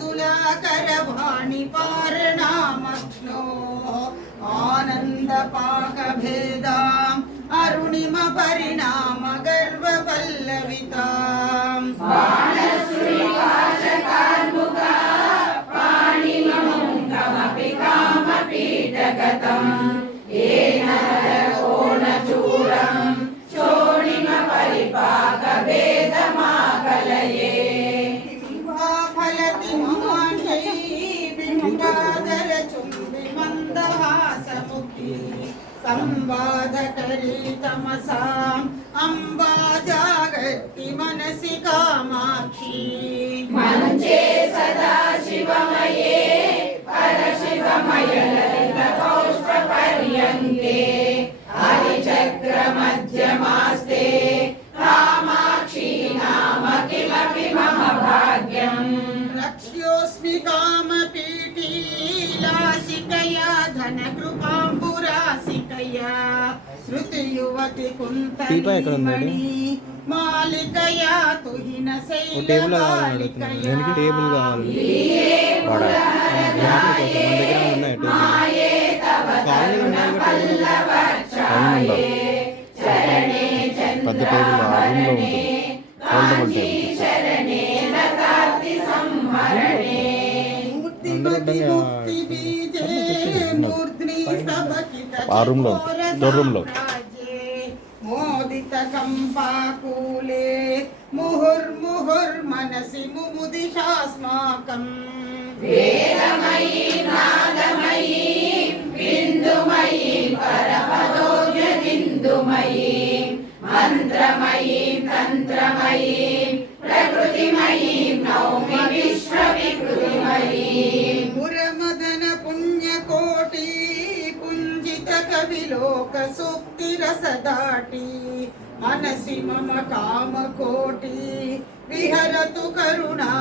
तुलाकरवाणि पारणामग्नो आनन्दपाकभेदाम् अरुणिम परिणाम गर्वपल्लविताम् बाणसुरिकाशकार्मुका पाणिममुखमपि कामपीठगतम् येन कोणचूरम् चोणिम परिपाकभेदमाकलये फलति महाशै बिम्बादरचुम्बि मन्दहासमुखी संवादकरी तमसाम् अम्बा जागर्ति मनसि कामाक्षी मञ्चे सदा शिवमये परशिवमयललितकौष्ठपर्यङ्के हरिचक्रमध्यमास्ते कामाक्षी नाम किमपि मम भाग्यम् रक्ष्योऽस्मि कामपीठी लासिकया धनकृपाम्बुरासिकया श्रुतियुवति कुन्तलीमणि मालिकया तुहिन शैलबालिकया माये तव तरुणपल्लवच्छाये चरणे चन्द्रानने काञ्ची शरणे लतार्ति संहरणे मूर्तिमति मुक्तिबीजे मूर्ध्नि स्तबकितचकोरसाम्राज्ये मोदित कम्पाकूले मुहुर्मुहुर्मनसि मुमुदिशास्माकम् वेदमयीं नादमयीं बिन्दुमयीं परपदोऽन्यदिन्दुमयीं मन्त्रमयीं तन्त्रमयीं प्रकृतिमयीं नौमि विश्वविकृतिमयीं पुरमदन पुण्यकोटि पुञ्जित कविलोक सूक्तिरसदाटी मनसि मम कामकोटि विहरतु करुणा